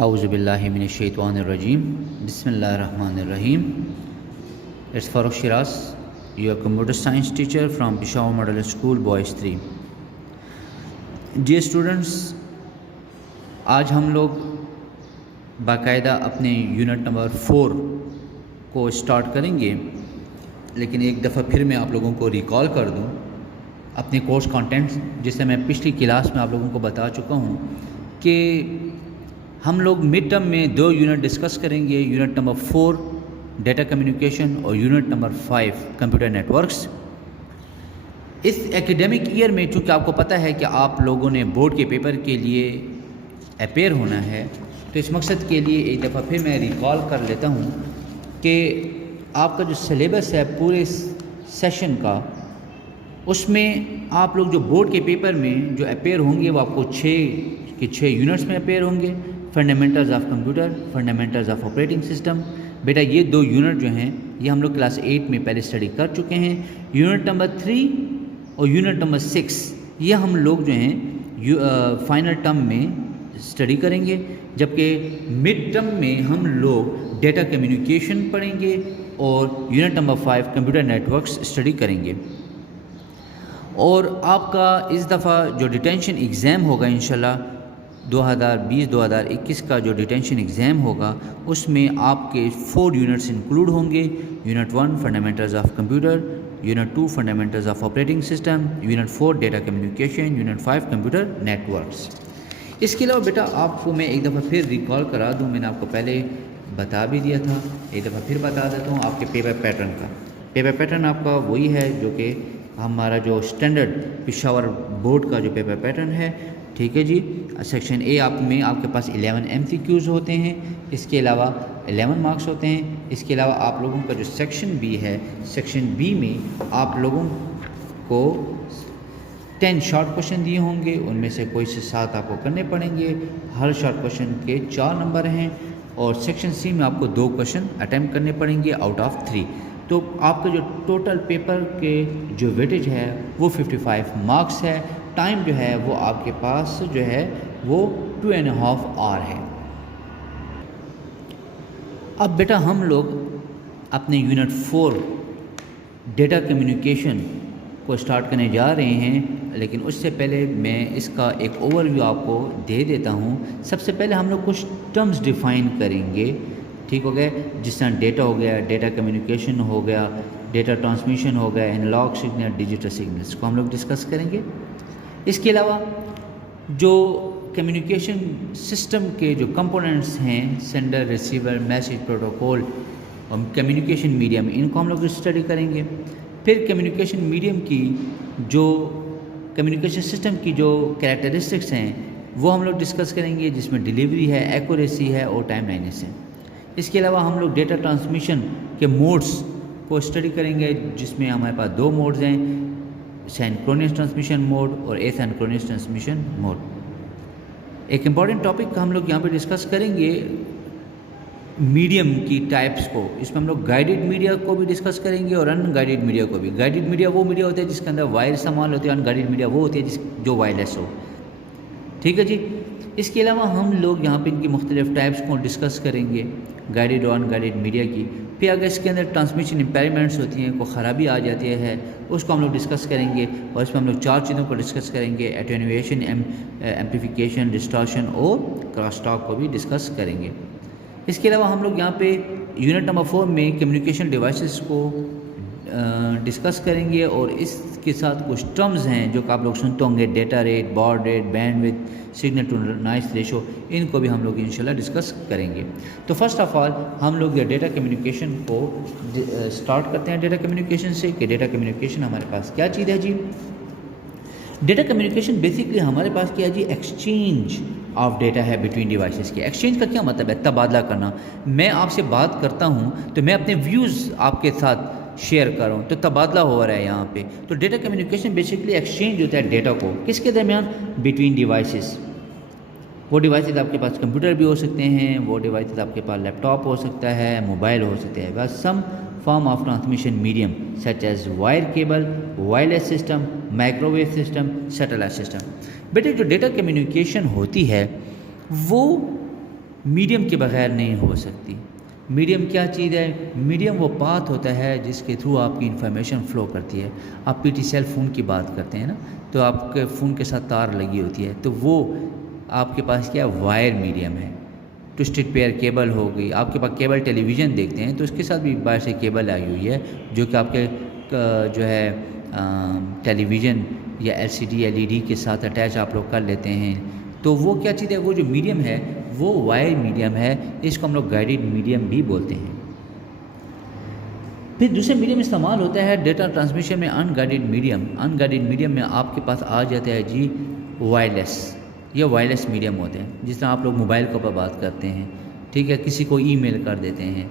Auzubillahiminash-shaytanir-rajim. Bismillahir-rahmanir-rahim. It's Farooq Shiraz, your computer science teacher from Peshawar Model School, Boys 3. Dear students, आज हम लोग बाकायदा अपने unit number 4 को स्टार्ट करेंगे, लेकिन एक दफ़ा फिर मैं आप लोगों को रिकॉल कर दूं अपने कोर्स कंटेंट्स, जिससे मैं पिछली क्लास में आप लोगों को बता चुका हूं कि हम लोग मिड टर्म में 2 यूनिट डिस्कस करेंगे, यूनिट नंबर 4 डेटा कम्युनिकेशन और यूनिट नंबर 5 कंप्यूटर नेटवर्क्स। इस एकेडमिक ईयर में चूँकि आपको पता है कि आप लोगों ने बोर्ड के पेपर के लिए अपेयर होना है, तो इस मकसद के लिए एक दफ़ा फिर मैं रिकॉल कर लेता हूँ कि आपका जो सिलेबस है पूरे सेशन का, उसमें आप लोग जो बोर्ड के पेपर में जो अपेयर होंगे वो आपको 6 यूनिट्स में अपेयर होंगे। Fundamentals of computer, fundamentals of operating system. बेटा ये 2 यूनिट जो हैं ये हम लोग क्लास 8 में पहले स्टडी कर चुके हैं। यूनिट नंबर 3 और यूनिट नंबर 6 ये हम लोग जो हैं फाइनल टर्म में स्टडी करेंगे, जबकि मिड टर्म में हम लोग डेटा कम्युनिकेशन पढ़ेंगे और unit number 5 computer networks study करेंगे। और आपका इस दफ़ा जो डिटेंशन एग्ज़ाम होगा इंशाल्लाह 2020-2021 का जो डिटेंशन एग्ज़ाम होगा, उसमें आपके 4 यूनिट्स इंक्लूड होंगे। Unit 1 fundamentals of computer, unit 2 fundamentals of operating system, unit 4 data communication, unit 5 computer networks. इसके अलावा बेटा आपको मैं एक दफ़ा फिर रिकॉल करा दूं, मैंने आपको पहले बता भी दिया था, एक दफ़ा फिर बता देता हूँ आपके पेपर पैटर्न का। पेपर पैटर्न आपका वही है जो कि हमारा जो स्टैंडर्ड पेशावर बोर्ड का जो पेपर पैटर्न है, ठीक है जी। सेक्शन ए आप में आपके पास 11 MCQs होते हैं, इसके अलावा 11 मार्क्स होते हैं। इसके अलावा आप लोगों का जो सेक्शन बी है, सेक्शन बी में आप लोगों को 10 शॉर्ट क्वेश्चन दिए होंगे, उनमें से कोई से 7 आपको करने पड़ेंगे। हर शॉर्ट क्वेश्चन के 4 नंबर हैं। और सेक्शन सी में आपको 2 क्वेश्चन अटैम्प्ट करने पड़ेंगे आउट ऑफ 3। तो आपका जो टोटल पेपर के जो वेटेज है वो 55 मार्क्स है। टाइम जो है वो आपके पास जो है वो 2.5 आवर है। अब बेटा हम लोग अपने यूनिट 4 डेटा कम्युनिकेशन को स्टार्ट करने जा रहे हैं, लेकिन उससे पहले मैं इसका एक ओवरव्यू आपको दे देता हूँ। सबसे पहले हम लोग कुछ टर्म्स डिफ़ाइन करेंगे, ठीक हो गया, जिस तरह डेटा हो गया, डेटा कम्युनिकेशन हो गया, डेटा ट्रांसमिशन हो गया, एनालॉग सिग्नल, डिजिटल सिग्नल्स को हम लोग डिस्कस करेंगे। इसके अलावा जो कम्युनिकेशन सिस्टम के जो कंपोनेंट्स हैं, सेंडर, रिसीवर, मैसेज, प्रोटोकॉल और कम्युनिकेशन मीडियम, इनको हम लोग स्टडी करेंगे। फिर कम्युनिकेशन मीडियम की जो कम्युनिकेशन सिस्टम की जो कैरेक्टरिस्टिक्स हैं वो हम लोग डिस्कस करेंगे, जिसमें डिलीवरी है, एक्यूरेसी है और टाइम लाइनेस है। इसके अलावा हम लोग डेटा ट्रांसमिशन के मोड्स को स्टडी करेंगे, जिसमें हमारे पास 2 मोड्स हैं, सिंक्रोनस ट्रांसमिशन मोड और एसिंक्रोनस ट्रांसमिशन मोड। एक इम्पॉर्टेंट टॉपिक हम लोग यहाँ पे डिस्कस करेंगे मीडियम की टाइप्स को। इसमें हम लोग गाइडेड मीडिया को भी डिस्कस करेंगे और अनगाइडेड मीडिया को भी। गाइडेड मीडिया वो मीडिया होता है जिसके अंदर वायर इस्तेमाल होते हैं, अनगाइडेड मीडिया वो होती है जो वायरलेस हो, ठीक है जी। इसके अलावा हम लोग यहाँ पे इनकी मुख्तलिफ टाइप्स को डिस्कस करेंगे, गाइडेड और अनगाइडेड मीडिया की। फिर अगर इसके अंदर ट्रांसमिशन इम्पेयरमेंट्स होती हैं, कोई ख़राबी आ जाती है, उसको हम लोग डिस्कस करेंगे। और इसमें हम लोग 4 चीज़ों को डिस्कस करेंगे, एटेन्यूएशन, एम्प्लीफिकेशन, डिस्टॉर्शन और क्रॉसटॉक को भी डिस्कस करेंगे। इसके अलावा हम लोग यहाँ पे यूनिट नंबर 4 में कम्युनिकेशन डिवाइसेस को डिस्कस करेंगे और इसके साथ कुछ टर्म्स हैं जो कि आप लोग सुनते होंगे, data rate, baud rate, bandwidth, signal to noise ratio, इनको भी हम लोग इंशाल्लाह डिस्कस करेंगे। तो फर्स्ट ऑफ ऑल हम लोग ये डेटा कम्युनिकेशन को स्टार्ट करते हैं। डेटा कम्युनिकेशन से कि डेटा कम्युनिकेशन हमारे पास क्या चीज़ है जी। डेटा कम्युनिकेशन बेसिकली हमारे पास क्या है जी, एक्सचेंज ऑफ डेटा है बिटवीन डिवाइसेस के। एक्सचेंज का क्या मतलब है, तबादला करना। मैं आपसे बात करता हूँ तो मैं अपने व्यूज़ आपके साथ शेयर कर रहा हूँ, तो तबादला हो रहा है यहाँ पे। तो डेटा कम्युनिकेशन बेसिकली एक्सचेंज होता है डेटा को किसके दरमियान, बिटवीन डिवाइसेस। वो डिवाइसेस आपके पास कंप्यूटर भी हो सकते हैं, वो डिवाइसेस आपके पास लैपटॉप हो सकता है, मोबाइल हो सकते हैं, बस some form of transmission medium such as wire cable, wireless system, microwave system, satellite system. बेटे जो डेटा कम्युनिकेशन होती है वो मीडियम के बगैर नहीं हो सकती। मीडियम क्या चीज़ है? मीडियम वो पाथ होता है जिसके थ्रू आपकी इन्फॉर्मेशन फ़्लो करती है। आप पीटी सेल फ़ोन की बात करते हैं ना, तो आपके फ़ोन के साथ तार लगी होती है, तो वो आपके पास क्या वायर मीडियम है। ट्विस्टेड पेयर केबल हो गई, आपके पास केबल टेलीविज़न देखते हैं तो उसके साथ भी बाहर से केबल आई हुई है जो कि आपके जो है टेलीविज़न या एलसीडी एलईडी के साथ अटैच आप लोग कर लेते हैं। तो वो क्या चीज़ है? वो जो मीडियम है वो वायर मीडियम है, इसको हम लोग गाइडेड मीडियम भी बोलते हैं। फिर दूसरे मीडियम इस्तेमाल होता है डेटा ट्रांसमिशन में अनगाइडेड मीडियम। अनगाइडेड मीडियम में आपके पास आ जाता है जी वायरलेस, ये वायरलेस मीडियम होते हैं। जिस तरह आप लोग मोबाइल के ऊपर बात करते हैं, ठीक है, किसी को ईमेल कर देते हैं,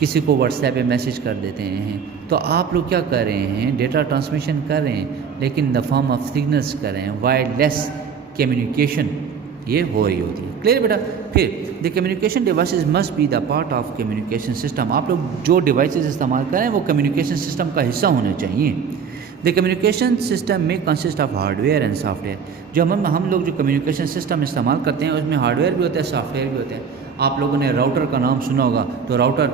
किसी को व्हाट्सएप पे मैसेज कर देते हैं, तो आप लोग क्या कर रहे हैं? डेटा ट्रांसमिशन कर रहे हैं, लेकिन द फॉर्म ऑफ सिग्नल्स कर रहे हैं। वायरलेस कम्युनिकेशन ये हो रही होती है। क्लियर बेटा? फिर the communication devices must be the part of communication system. आप लोग जो डिवाइसेस इस्तेमाल करें वो कम्युनिकेशन सिस्टम का हिस्सा होने चाहिए। द कम्युनिकेशन सिस्टम में consist of hardware and software. जो हम लोग जो कम्युनिकेशन सिस्टम इस्तेमाल करते हैं उसमें हार्डवेयर भी होता है, सॉफ्टवेयर भी होता है। आप लोगों ने राउटर का नाम सुना होगा, तो राउटर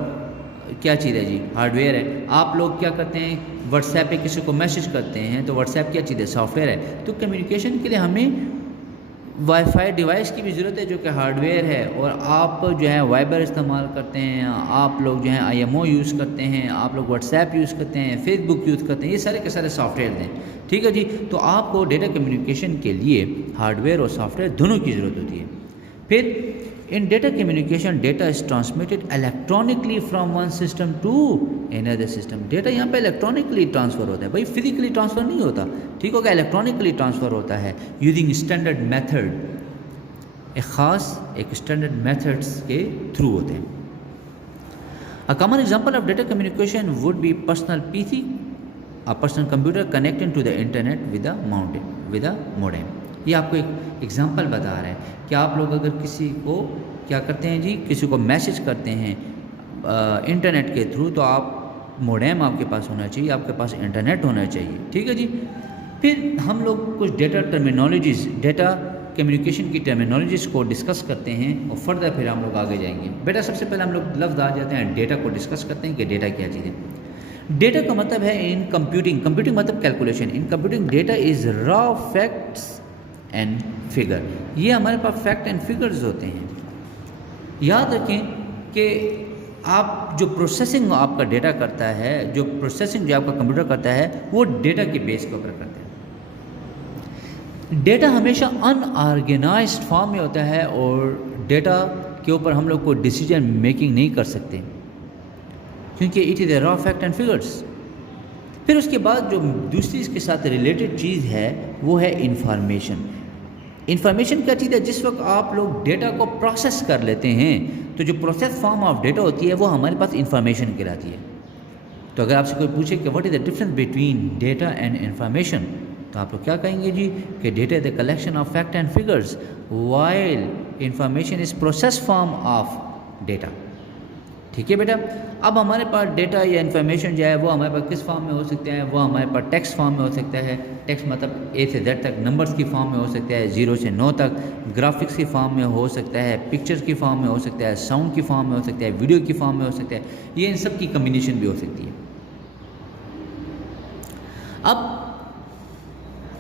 क्या चीज़ है जी? हार्डवेयर है। आप लोग क्या करते हैं? व्हाट्सएप पे किसी को मैसेज करते हैं, तो व्हाट्सएप क्या चीज़ है? सॉफ्टवेयर है। तो कम्युनिकेशन के लिए हमें वाईफाई डिवाइस की भी ज़रूरत है जो कि हार्डवेयर है। और आप जो है वाइबर इस्तेमाल करते हैं, आप लोग जो है आईएमओ यूज़ करते हैं, आप लोग व्हाट्सएप यूज़ करते हैं, फेसबुक यूज़ करते हैं, ये सारे के सारे सॉफ्टवेयर हैं। ठीक है जी? तो आपको डेटा कम्युनिकेशन के लिए हार्डवेयर और सॉफ्टवेयर दोनों की ज़रूरत होती है। फिर in data communication data is transmitted electronically from one system to another system. Data यहाँ पे इलेक्ट्रॉनिकली ट्रांसफ़र होता है, भाई फिजिकली ट्रांसफ़र नहीं होता, ठीक होगा? इलेक्ट्रॉनिकली ट्रांसफ़र होता है यूजिंग स्टैंडर्ड मेथड, एक स्टैंडर्ड मेथड्स के थ्रू होते हैं। A common example of data communication would be personal PC, a personal computer connected to the internet with a modem. ये आपको एक एग्जांपल बता रहा है कि आप लोग अगर किसी को क्या करते हैं जी, किसी को मैसेज करते हैं इंटरनेट के थ्रू, तो आप मोडेम आपके पास होना चाहिए, आपके पास इंटरनेट होना चाहिए। ठीक है जी? फिर हम लोग कुछ डेटा टर्मिनोलॉजीज़, डेटा कम्युनिकेशन की टर्मिनोलॉजीज़ को डिस्कस करते हैं और फर्दर फिर हम लोग आगे जाएंगे। बेटा सबसे पहले हम लोग लफ्ज़ आ जाते हैं, डेटा को डिस्कस करते हैं कि डेटा क्या चीज़ है। डेटा का मतलब है इन कंप्यूटिंग, कंप्यूटिंग मतलब calculation. In computing data is raw facts and figure. ये हमारे पास फैक्ट एंड फिगर्स होते हैं। याद रखें कि आप जो प्रोसेसिंग आपका डेटा करता है, जो प्रोसेसिंग जो आपका कंप्यूटर करता है, वो डेटा के बेस के ऊपर करता है। डेटा हमेशा अनऑर्गेनाइज्ड फॉर्म में होता है और डेटा के ऊपर हम लोग को डिसीजन मेकिंग नहीं कर सकते क्योंकि it is a raw fact and figures. फिर उसके बाद जो दूसरी इसके साथ रिलेटेड चीज़ है वो है इंफॉर्मेशन। इंफॉर्मेशन क्या चीज़ है? जिस वक्त आप लोग डेटा को प्रोसेस कर लेते हैं तो जो प्रोसेस फॉर्म ऑफ डेटा होती है वो हमारे पास इंफॉर्मेशन कहलाती है। तो अगर आपसे कोई पूछे कि what is the difference between data and information, तो आप लोग क्या कहेंगे जी कि data is the collection of fact and figures while information is process form of data. ठीक है बेटा? अब हमारे पास डेटा या इन्फॉर्मेशन जो है वो हमारे पास किस फॉर्म में हो सकते हैं? वो हमारे पास टेक्स्ट फॉर्म में हो सकता है। टेक्स्ट मतलब ए से जेड तक, नंबर्स की फॉर्म में हो सकता है 0 से 9 तक, ग्राफिक्स की फॉर्म में हो सकता है, पिक्चर्स की फॉर्म में हो सकता है, साउंड की फॉर्म में हो सकता है, वीडियो की फॉर्म में हो सकता है, ये इन सब की कम्बिनेशन भी हो सकती है। अब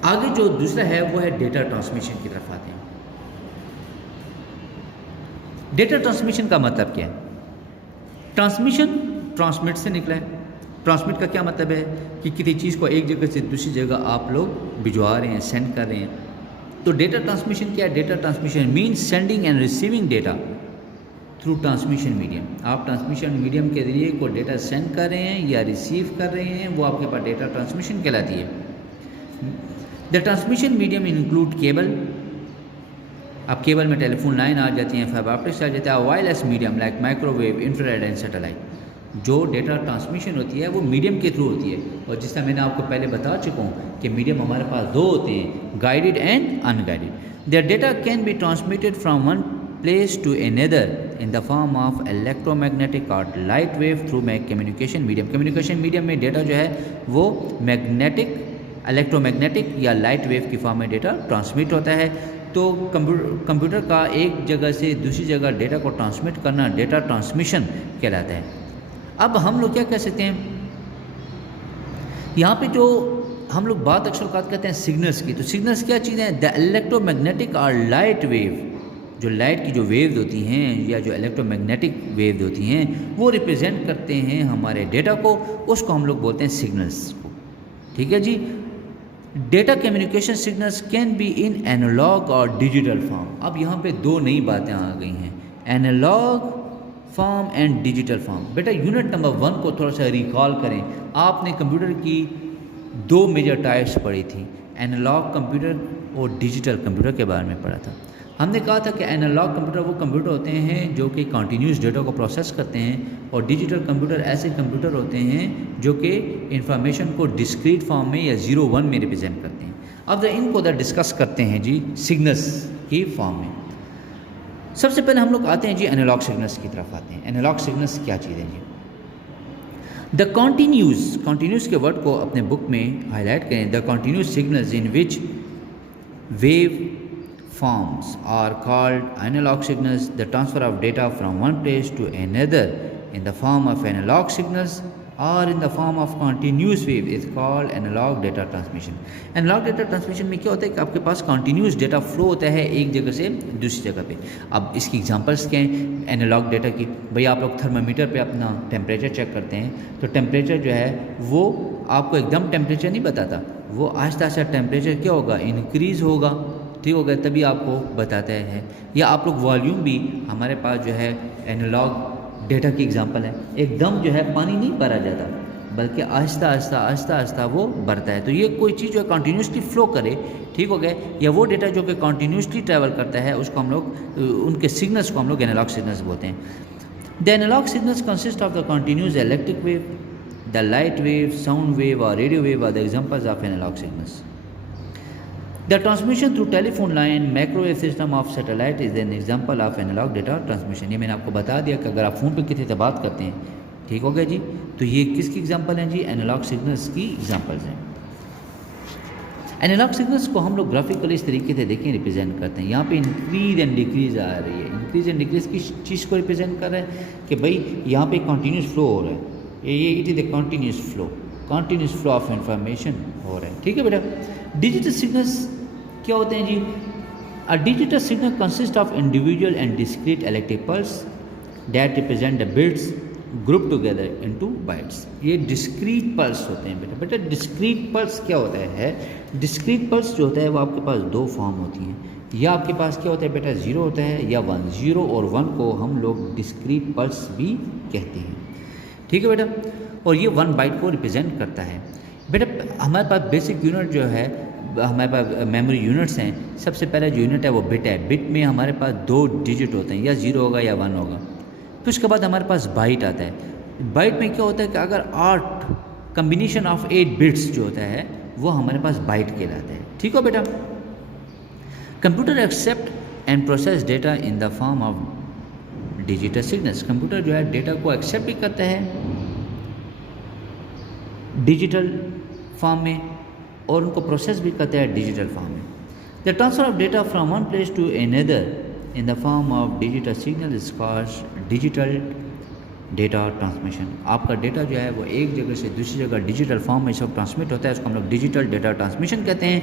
आगे जो दूसरा है वो है डेटा ट्रांसमिशन की तरफ आते हैं। डेटा ट्रांसमिशन का मतलब क्या है? ट्रांसमिशन ट्रांसमिट से निकला है। ट्रांसमिट का क्या मतलब है कि किसी चीज़ को एक जगह से दूसरी जगह आप लोग भिजवा रहे हैं, सेंड कर रहे हैं। तो डेटा ट्रांसमिशन क्या है? Data transmission means sending end receiving data through transmission medium. आप ट्रांसमिशन मीडियम के जरिए कोई डेटा सेंड कर रहे हैं या रिसीव कर रहे हैं, वो आपके पास डेटा ट्रांसमिशन कहलाती है। The transmission medium include cable. अब केबल में टेलीफोन लाइन आ जाती हैं, फाइबर ऑप्टिक्स आ जाता है, wireless medium like microwave, infrared and satellite. जो डेटा ट्रांसमिशन होती है वो मीडियम के थ्रू होती है। और जिस तरह मैंने आपको पहले बता चुका हूँ कि मीडियम हमारे पास दो होते हैं, guided and unguided. There data can be transmitted from one place to another in the form of electromagnetic और light wave through communication medium. Communication medium में डेटा जो है वो मैग्नेटिक, इलेक्ट्रोमैग्नेटिक या लाइट वेव की फॉर्म में data transmit होता है। तो कंप्यूटर का एक जगह से दूसरी जगह डेटा को ट्रांसमिट करना डेटा ट्रांसमिशन कहलाता है। अब हम लोग क्या कह सकते हैं, यहाँ पे जो हम लोग बात अक्सर बात करते हैं सिग्नल्स की, तो सिग्नल्स क्या चीज़ है, द इलेक्ट्रोमैग्नेटिक और लाइट वेव, जो लाइट की जो वेव्स होती हैं या जो इलेक्ट्रोमैग्नेटिक वेव्स होती हैं वो रिप्रेजेंट करते हैं हमारे डेटा को, उसको हम लोग बोलते हैं सिग्नल्स को। ठीक है जी। Data communication signals can be in analog और डिजिटल फॉर्म। अब यहाँ पे दो नई बातें आ गई हैं, analog form and digital form. बेटा यूनिट नंबर 1 को थोड़ा सा रिकॉल करें, आपने कंप्यूटर की दो मेजर टाइप्स पढ़ी थी, एनालॉग कंप्यूटर और डिजिटल कंप्यूटर के बारे में पढ़ा था। हमने कहा था कि एनालॉग कंप्यूटर वो कंप्यूटर होते हैं जो कि कंटिन्यूस डेटा को प्रोसेस करते हैं, और डिजिटल कंप्यूटर ऐसे कंप्यूटर होते हैं जो कि इंफॉर्मेशन को डिस्क्रीट फॉर्म में या 0-1 में रिप्रेजेंट करते हैं। अब इनको डिस्कस करते हैं जी सिग्नल्स की फॉर्म में। सबसे पहले हम लोग आते हैं जी एनालॉग सिग्नल्स की तरफ आते हैं। एनालॉग सिग्नल्स क्या चीज़ है जी, द कॉन्टीन्यूस के वर्ड को अपने बुक में हाईलाइट करें। The continuous signals in which wave forms are called analog signals. The transfer of data from one place to another in the form of analog signals or in the form of continuous wave is called analog data transmission. Analog data transmission में क्या होता है कि आपके पास continuous data flow होता है एक जगह से दूसरी जगह पे। अब इसकी एग्जांपल्स क्या हैं एनालॉग डेटा की, भाई आप लोग थर्मामीटर पे अपना टेम्परेचर चेक करते हैं, तो टेम्परेचर जो है वो आपको एकदम टेम्परेचर नहीं बताता, वो आहिस्ता आहिस्ता टेम्परेचर क्या होगा, इंक्रीज़ होगा, ठीक हो गया, तभी आपको बताते हैं। या आप लोग वॉल्यूम भी हमारे पास जो है एनालॉग डेटा की एग्जांपल है, एकदम जो है पानी नहीं भरा जाता बल्कि आहिस्ता आहिस्ता वो बढ़ता है। तो ये कोई चीज़ जो है कंटिन्यूसली फ्लो करे, ठीक हो गया, या वो डेटा जो कि कंटिन्यूसली ट्रैवल करता है उसको हम लोग उनके सिग्नल्स को हम लोग एनालॉग सिग्नल्स बोलते हैं। The analog signals consist of the continuous electric wave, the light wave, sound wave और radio wave are the examples of analog signals. The transmission through telephone line, microwave system of satellite is an example of analog data transmission. ये मैंने आपको बता दिया कि अगर आप phone पे किसी से बात करते हैं, ठीक हो गया जी, तो ये किसकी एग्जांपल हैं जी, एनालॉग सिग्नल्स की एग्जांपल्स हैं। एनालॉग सिग्नल्स को हम लोग ग्राफिकली इस तरीके से देखें रिप्रेजेंट करते हैं। यहाँ पे इंक्रीज एंड डिक्रीज आ रही है, इंक्रीज एंड डिक्रीज किस चीज़ को रिप्रेजेंट कर रहा है कि भाई यहाँ पे कंटिन्यूस फ्लो हो रहा है, ये it is the continuous flow of information हो रहा है, ठीक है बेटा। डिजिटल सिग्नल्स क्या होते हैं जी, a digital signal consist of individual and discrete electric pulse that represent the bits group together into bytes. ये डिस्क्रीट पल्स होते हैं बेटा। डिस्क्रीट पल्स क्या होता है, डिस्क्रीट पल्स जो होता है वो आपके पास दो फॉर्म होती हैं, या आपके पास क्या होता है बेटा 0 होता है या 1। 0 और 1 को हम लोग डिस्क्रीट पल्स भी कहते हैं, ठीक है बेटा, और ये 1 बाइट को रिप्रेजेंट करता है बेटा। हमारे पास बेसिक यूनिट जो है, हमारे पास मेमोरी यूनिट्स हैं। सबसे पहला जो यूनिट है वो बिट है, बिट में हमारे पास 2 डिजिट होते हैं, या 0 होगा या 1 होगा। फिर उसके बाद हमारे पास बाइट आता है। बाइट में क्या होता है कि अगर 8 कम्बिनेशन ऑफ 8 बिट्स जो होता है वो हमारे पास बाइट कहलाता है, ठीक हो बेटा। Computer accept and process data in the form of digital signals. Computer जो है डेटा को एक्सेप्ट भी करता है डिजिटल फॉर्म में और उनको प्रोसेस भी करता है डिजिटल फॉर्म में। The transfer of data from one place to another in the form of digital signal is called digital data transmission. आपका डेटा जो है वो एक जगह से दूसरी जगह डिजिटल फॉर्म में सब ट्रांसमिट होता है, उसको हम लोग डिजिटल डेटा ट्रांसमिशन कहते हैं।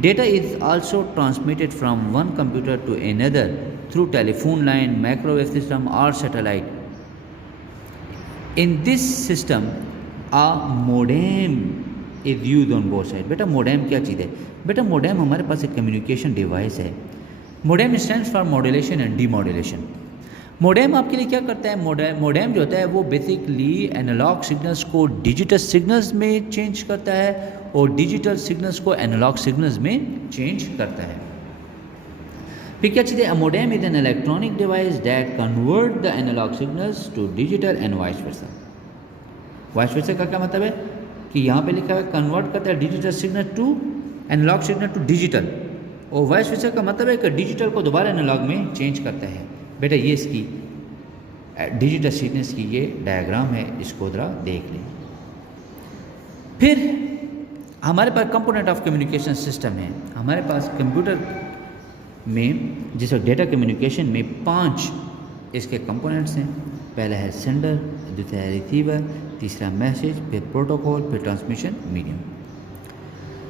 Data is also transmitted from one computer to another through telephone line, microwave system और satellite. In this system a modem is use on both side. बेटा मोडेम क्या चीज़ है, बेटा मोडेम हमारे पास एक कम्युनिकेशन डिवाइस है। Modem stands for modulation and demodulation. Modem आपके लिए क्या करता है, मोडेम जो होता है वो बेसिकली एनालॉग सिग्नल्स को डिजिटल सिग्नल्स में चेंज करता है और डिजिटल सिग्नल्स को एनालॉग सिग्नल्स में चेंज करता है। फिर क्या चीज़ है, modem is an electronic device that convert the analog signals to digital and vice versa. Vice versa का क्या मतलब है कि यहाँ पे लिखा है कन्वर्ट करता है digital signal to analog signal to digital, और वाइस वर्सा का मतलब है कि डिजिटल को दोबारा एनालॉग में चेंज करता है। बेटा ये इसकी डिजिटल सिग्नल्स की ये डायग्राम है, इसको जरा देख लें। फिर हमारे पास कंपोनेंट ऑफ कम्युनिकेशन सिस्टम है। हमारे पास कंप्यूटर में जिस डेटा कम्युनिकेशन में 5 इसके कंपोनेंट्स हैं। पहला है सेंडर, दूसरा है रिसीवर, तीसरा मैसेज, फिर प्रोटोकॉल, फिर ट्रांसमिशन मीडियम।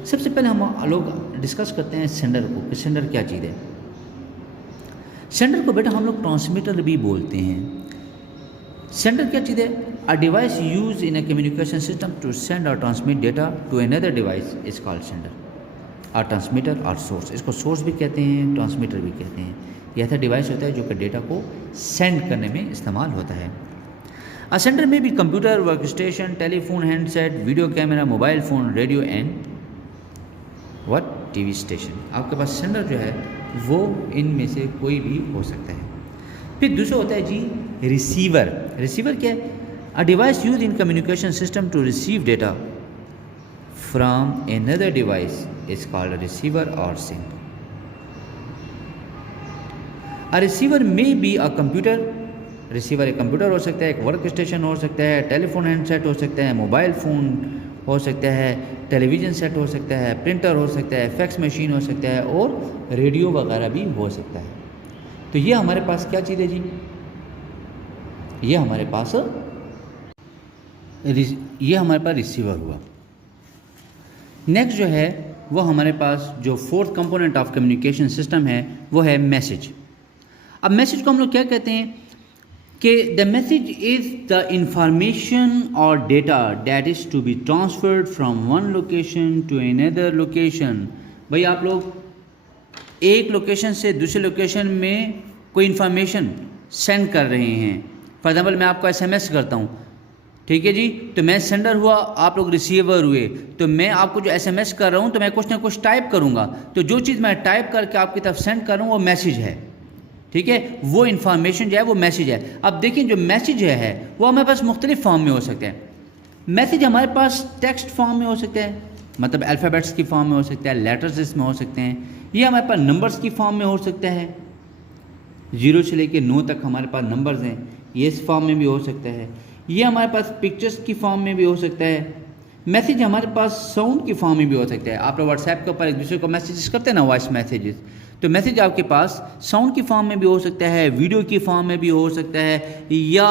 सबसे पहले हम लोग डिस्कस करते हैं सेंडर को कि सेंडर क्या चीज़ है। सेंडर को बेटा हम लोग ट्रांसमीटर भी बोलते हैं। सेंडर क्या चीज़ है? A device use in a communication system to send और transmit data to another device is called sender और ट्रांसमीटर और सोर्स। इसको सोर्स भी कहते हैं, ट्रांसमीटर भी कहते हैं। यह ऐसा डिवाइस होता है जो कि डेटा को सेंड करने में इस्तेमाल होता है। अ सेंडर में भी computer, work station, telephone, handset, video camera, mobile phone, radio and TV station. आपके पास सेंडर जो है वो इनमें से कोई भी हो सकता है। फिर दूसरा होता है जी रिसीवर। रिसीवर क्या है? A device use in communication system to receive data from another device is called receiver और sink. A receiver may be a computer, receiver एक कंप्यूटर हो सकता है, एक वर्क स्टेशन हो सकता है, टेलीफोन हैंडसेट हो सकता है, मोबाइल फ़ोन हो सकता है, टेलीविज़न सेट हो सकता है, प्रिंटर हो सकता है, फैक्स मशीन हो सकता है और रेडियो वगैरह भी हो सकता है। तो ये हमारे पास क्या चीज़ है जी? ये हमारे पास रिसीवर हुआ। नेक्स्ट जो है वो हमारे पास जो fourth component of communication system है वो है मैसेज। अब मैसेज को हम लोग क्या कहते हैं कि the message is the information और data that is to be transferred from one location to another location. भाई आप लोग एक लोकेशन से दूसरे लोकेशन में कोई इन्फॉर्मेशन सेंड कर रहे हैं। फॉर एग्जाम्पल मैं आपको एसएमएस करता हूँ, ठीक है जी, तो मैं सेंडर हुआ, आप लोग रिसीवर हुए। तो मैं आपको जो एसएमएस कर रहा हूँ तो मैं कुछ ना कुछ टाइप करूँगा, तो जो चीज़ मैं टाइप करके आपकी तरफ सेंड कर रहा हूँ वो मैसेज है, ठीक है। वो इन्फॉर्मेशन जो है वो मैसेज है। अब देखिए जो मैसेज है वो हमारे पास मुख्तलिफ फॉर्म में हो सकते हैं। मैसेज हमारे पास टेक्स्ट फॉर्म में हो सकते हैं, मतलब अल्फ़ाबेट्स की फॉर्म में हो सकता है, लेटर्स इसमें हो सकते हैं। ये हमारे पास नंबर्स की फॉर्म में हो सकता है, 0 से लेकर 9 तक हमारे पास नंबर्स हैं, ये इस फॉर्म में भी हो सकता है। ये हमारे पास पिक्चर्स की फॉर्म में भी हो सकता है। मैसेज हमारे पास साउंड की फॉर्म में भी हो सकता है। आप लोग व्हाट्सएप के ऊपर एक दूसरे को मैसेजेस करते हैं ना, वॉइस मैसेजेस, तो मैसेज आपके पास साउंड की फॉर्म में भी हो सकता है, वीडियो की फॉर्म में भी हो सकता है, या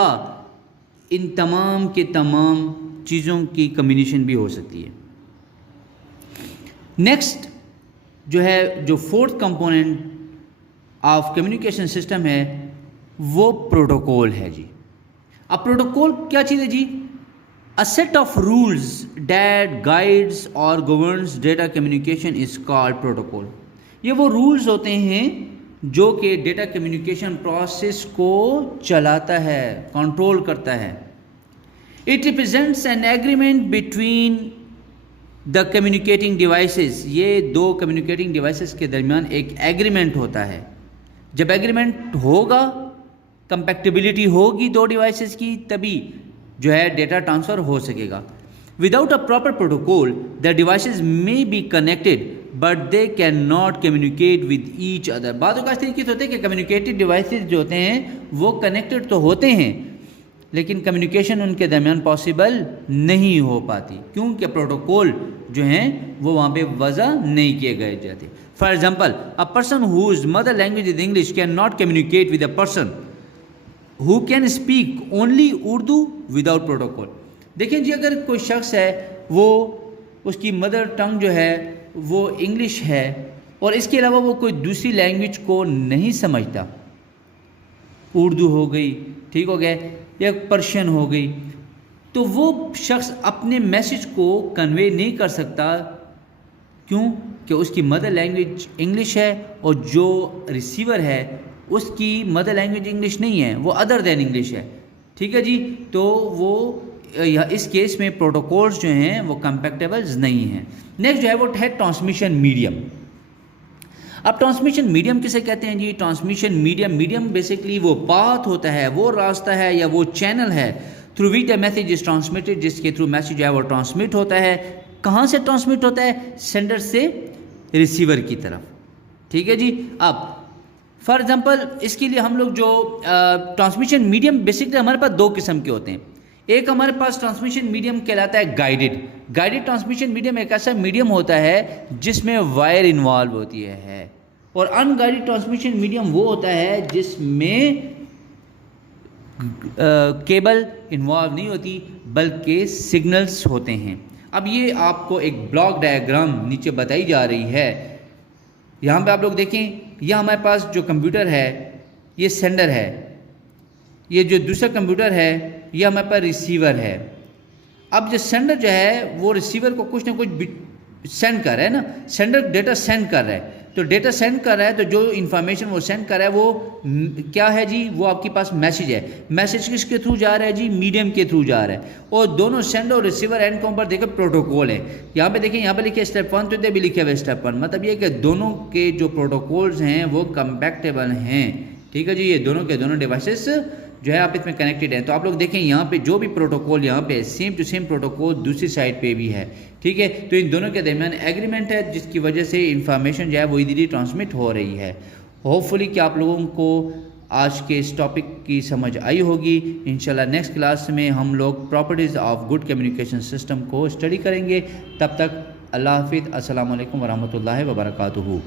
इन तमाम के तमाम चीज़ों की कम्युनिकेशन भी हो सकती है। नेक्स्ट जो है, जो fourth component of communication system है वो प्रोटोकॉल है जी। अब प्रोटोकॉल क्या चीज़ है जी? A set of rules that guides और governs data communication is called protocol. ये वो रूल्स होते हैं जो कि डेटा कम्युनिकेशन प्रोसेस को चलाता है, कंट्रोल करता है। It represents an agreement between the communicating devices. ये दो कम्युनिकेटिंग डिवाइसेस के दरमियान एक एग्रीमेंट होता है। जब एग्रीमेंट होगा, कंपैटिबिलिटी होगी दो डिवाइसेस की, तभी जो है डेटा ट्रांसफ़र हो सकेगा। Without a proper protocol the devices may be connected but they can not communicate with each other. बातों का इस तरीके से होते हैं कि कम्युनिकेटिव डिवाइसेस जो होते हैं वो कनेक्टेड तो होते हैं, लेकिन कम्युनिकेशन उनके दरमियान पॉसिबल नहीं हो पाती, क्योंकि प्रोटोकॉल जो हैं वो वहाँ पे वज़ा नहीं किए गए जाते। For example, a person whose mother language is English can not communicate with a person who can speak only Urdu without protocol. देखिए जी, अगर कोई शख्स है वो उसकी मदर टंग जो है वो इंग्लिश है और इसके अलावा वो कोई दूसरी लैंग्वेज को नहीं समझता, उर्दू हो गई, ठीक हो गया, या पर्शियन हो गई, तो वो शख्स अपने मैसेज को कन्वे नहीं कर सकता। क्यों? कि उसकी मदर लैंग्वेज इंग्लिश है और जो रिसीवर है उसकी मदर लैंग्वेज इंग्लिश नहीं है, वो अदर देन इंग्लिश है, ठीक है जी। तो वो इस केस में प्रोटोकॉल्स जो हैं वो कंपैटिबल्स नहीं हैं। नेक्स्ट जो है वो है ट्रांसमिशन मीडियम। अब ट्रांसमिशन मीडियम किसे कहते हैं जी? ट्रांसमिशन मीडियम बेसिकली वो पाथ होता है, वो रास्ता है या वो चैनल है through which the message is transmitted, जिसके थ्रू मैसेज जो है वो ट्रांसमिट होता है। कहाँ से ट्रांसमिट होता है? सेंडर से रिसीवर की तरफ, ठीक है जी। अब फॉर एग्जांपल इसके लिए हम लोग जो ट्रांसमिशन मीडियम बेसिकली हमारे पास दो किस्म के होते हैं। एक हमारे पास ट्रांसमिशन मीडियम कहलाता है गाइडेड ट्रांसमिशन मीडियम एक ऐसा मीडियम होता है जिसमें वायर इन्वॉल्व होती है। और अनगाइडेड ट्रांसमिशन मीडियम वो होता है जिसमें केबल इन्वॉल्व नहीं होती बल्कि सिग्नल्स होते हैं। अब ये आपको एक ब्लॉक डायग्राम नीचे बताई जा रही है। यहाँ पे आप लोग देखें, यह हमारे पास जो कंप्यूटर है ये सेंडर है, ये जो दूसरा कंप्यूटर है ये हमारे पास रिसीवर है। अब जो सेंडर जो है वो रिसीवर को कुछ ना कुछ सेंड कर रहा है ना, सेंडर डेटा सेंड कर रहा है। तो डेटा सेंड कर रहा है तो जो इन्फॉर्मेशन वो सेंड कर रहा है वो क्या है जी, वो आपके पास मैसेज है। मैसेज किसके थ्रू जा रहा है जी, मीडियम के थ्रू जा रहा है। और दोनों सेंडर और रिसीवर एंड पर देखो प्रोटोकॉल है। यहाँ पे देखें, यहाँ पे लिखे स्टेप 1 तो इधर भी लिखे हुए स्टेप 1, मतलब ये कि दोनों के जो प्रोटोकॉल्स हैं वो कंपैक्टेबल हैं। ठीक है जी, ये दोनों के दोनों डिवाइसेस जो है आप इसमें कनेक्टेड हैं। तो आप लोग देखें यहाँ पे जो भी प्रोटोकॉल यहाँ पे सेम टू सेम प्रोटोकॉल दूसरी साइड पे भी है। ठीक है, तो इन दोनों के दरमियान एग्रीमेंट है जिसकी वजह से इंफॉर्मेशन जो है वो इजीली ट्रांसमिट हो रही है। होपफुली कि आप लोगों को आज के इस टॉपिक की समझ आई होगी। इंशाल्लाह नेक्स्ट क्लास में हम लोग properties of good communication system को स्टडी करेंगे। तब तक अल्लाह हाफिज़, अस्सलाम वालेकुम वरहमतुल्लाहि वबरकातुहू।